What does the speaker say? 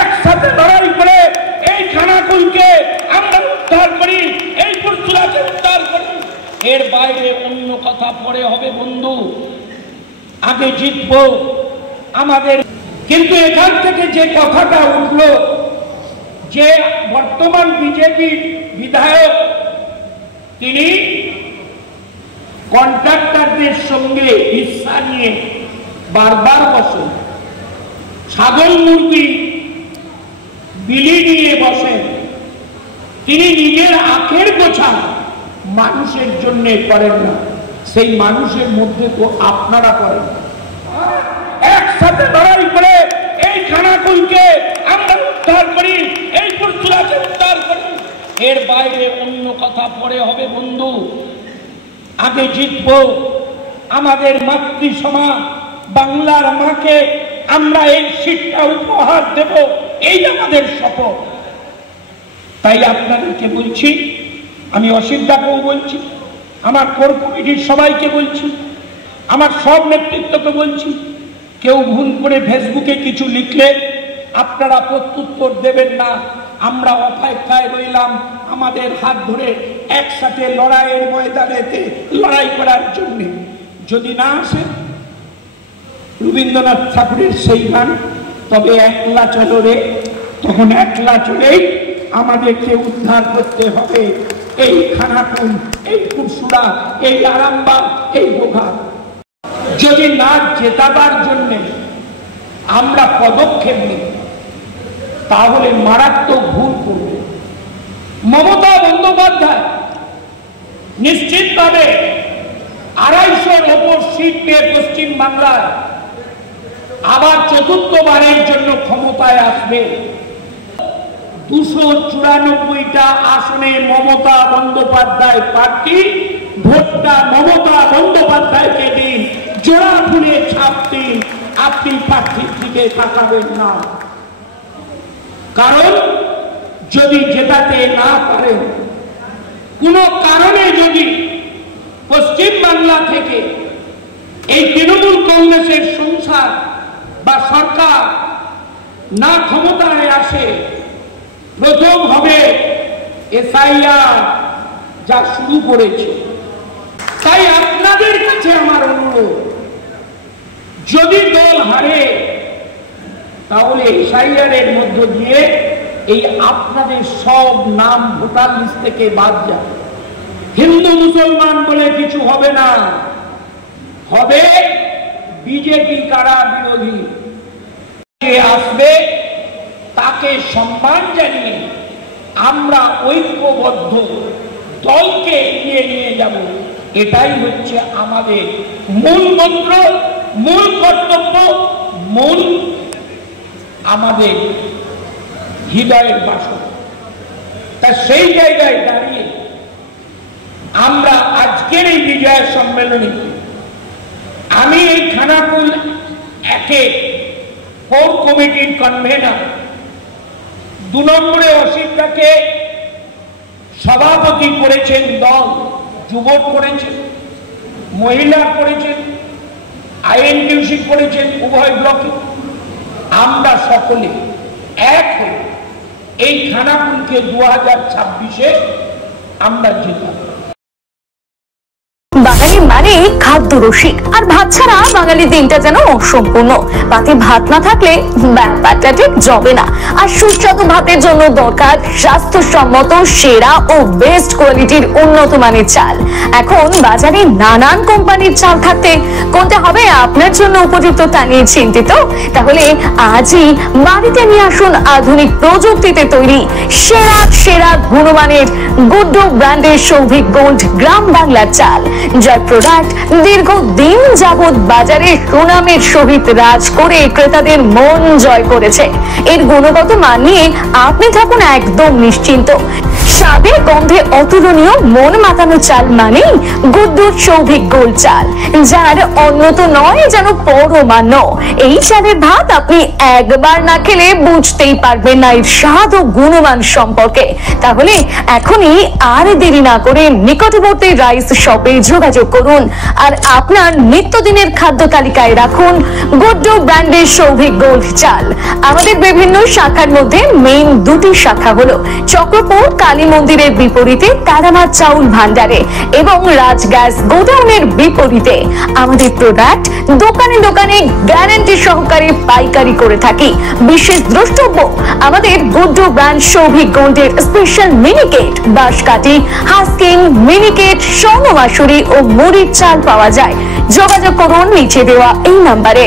একসাথে লড়াই করে এই খানাকুলকে আমরা উদ্ধার করি, এই পুরসুরাকে উদ্ধার করি। এর বাইরে অন্য কথা পরে হবে বন্ধু, আগে জিতবো আমাদের। কিন্তু এখান থেকে যে কথাটা উঠলো যে বর্তমান বিজেপি বিধায়ক তিনি কন্ট্রাক্টরদের সঙ্গে হিস্সা নিয়ে বারবার বসেন, ছাগল মুরগি বিলি নিয়ে বসেন, তিনি নিজের আখের গোছা মানুষের জন্য করেন না, সেই মানুষের মধ্যে তো আপনারা করেন। একসাথে লড়াই করে এই খানাকুলকে আমরা উদ্ধার করি, এই পুরসুরাকে উদ্ধার করি। এর বাইরে অন্য কথা পরে হবে বন্ধু, আগে জিতবো আমাদের মাতৃসমা বাংলার মাকে আমরা এই সিটটা উপহার দেব, এই আমাদের শপথ। তাই আপনাদেরকে বলছি, আমি অসিতদাকেও বলছি, আমার কোর কমিটির সবাইকে বলছি, আমার সব নেতৃত্বকে বলছি, কেউ ভুল করে ফেসবুকে কিছু লিখলে আপনারা প্রত্যুত্তর দেবেন না। আমরা অপেক্ষায় রইলাম আমাদের হাত ধরে একসাথে লড়াইয়ের ময়দানেতে লড়াই করার জন্য। যদি না আসে রবীন্দ্রনাথ ঠাকুরের সেই গান, তবে একলা চলো রে, তখন একলা চলেই আমাদেরকে উদ্ধার করতে হবে এই খানাকুল, এই পুরসুরা, এই আরামবাগ, এই গোঘাট। যদি না জেতাবার জন্য আমরা পদক্ষেপ নিই তাহলে মারাত্মক ভুল করব। মমতা বন্দ্যোপাধ্যায় নিশ্চিতভাবে 250-র ওপর সিট পেয়ে পশ্চিম বাংলায় আবার চতুর্থবারের জন্য ক্ষমতায় আসবে। 294টা আসনে মমতা বন্দ্যোপাধ্যায় প্রার্থী, ভোটটা মমতা বন্দ্যোপাধ্যায়কে দিন, জোড়া ফুলে ছাপ দিন, আপনি প্রার্থীর দিকে তাকাবেন না। কারণ যদি জেতাতে না পারেন, কোন কারণে যদি পশ্চিম বাংলা থেকে এই তৃণমূল কংগ্রেসের সংসার বা সরকার না ক্ষমতায় আসে, প্রথম হবে এসআইআর যা শুরু করেছে। তাই আপনাদের কাছে আমার অনুরোধ, যদি দল হারে তাহলে এসআইআর এর মধ্য দিয়ে এই আপনাদের সব নাম ভোটার লিস্ট থেকে বাদ যায়। হিন্দু মুসলমান বলে কিছু হবে না, হবে বিজেপি কারা বিরোধী। যে আসবে তাকে সম্মান জানিয়ে আমরা ঐক্যবদ্ধ দলকে এগিয়ে নিয়ে যাব, এটাই হচ্ছে আমাদের মূল মন্ত্র, মূল কর্তব্য, মূল আমাদের হৃদয়ের বাসনা। তা সেই জায়গায় দাঁড়িয়ে আমরা আজকের এই বিজয় সম্মেলনে আমি এই খানাকুল একে কোর কমিটির কনভেনার, 2 নম্বরে অসিতদাকে সভাপতি করেছেন দল, যুবক করেছেন, মহিলা করেছেন, আইএনটিউসি করেছেন, উভয় ব্লকে। আমরা সকলে এক হয়ে এই খানাকুলকে 2026-এ আমরা জেতাব। বাঙালি মানে খাদ্য রসিক, আর ভাত ছাড়া বাঙালি দিনটা যেন অসম্পূর্ণ। পাতে ভাত না থাকলে ব্যাপারটা ঠিক জমে না। আর সুস্বাদু ভাতের জন্য দরকার স্বাস্থ্যসম্মত সেরা ও বেস্ট কোয়ালিটির উন্নত মানের চাল। এখন বাজারে নানান কোম্পানির চাল থাকতে কোনটা হবে আপনার জন্য উপযুক্ত তা নিয়ে চিন্তিত? তাহলে আজই বাড়িতে নিয়ে আসুন আধুনিক প্রযুক্তিতে তৈরি সেরা সেরা গুণমানের গুড্ডু ব্র্যান্ডের সৌভিক গোল্ড গ্রাম বাংলার চাল, যার প্রোডাক্ট দীর্ঘদিন যাবৎ বাজারে সুনামের সহিত রাজ করে ক্রেতাদের মন জয় করেছে। এর গুণগত মান নিয়ে আপনি থাকুন একদম নিশ্চিন্ত। স্বাদে গন্ধে অতুলনীয় মন মাতানো চাল মানেই গুড্ডুর সৌভিক গোল্ড চাল, যার অন্যত নয় যেন পরমান্ন। এই চালের ভাত আপনি একবার না খেলে বুঝতেই পারবেন না এর স্বাদ ও গুণমান সম্পর্কে। তাহলে এখনই আর দেরি না করে নিকটবর্তী রাইস শপে যোগাযোগ করুন। করুন আর আপনার নিত্যদিনের খাদ্য তালিকায় রাখুন গুড্ডু ব্র্যান্ডের সৌভিক গোল্ড চাল। আমাদের বিভিন্ন শাখার মধ্যে মেইন দুটি শাখা হলো চক্রপুর কালী মন্দিরের বিপরীতে তারামা চাউল ভান্ডারে এবং রাজ গ্যাস গোডাউনের বিপরীতে। আমাদের প্রোডাক্ট দোকানে দোকানে গ্যারান্টি সহকারে পাইকারি করে থাকি। বিশেষ দ্রষ্টব্য, আমাদের গুড্ডু ব্র্যান্ড সৌভিক গোল্ডের স্পেশাল মিনিকেট, বাঁশকাঠি, হাস্কিং, মিনিকেট, স্বর্ণ মাসুরি ও মুড়ির চাল পাওয়া যায়। যোগাযোগ করুন নিচে দেওয়া এই নাম্বারে।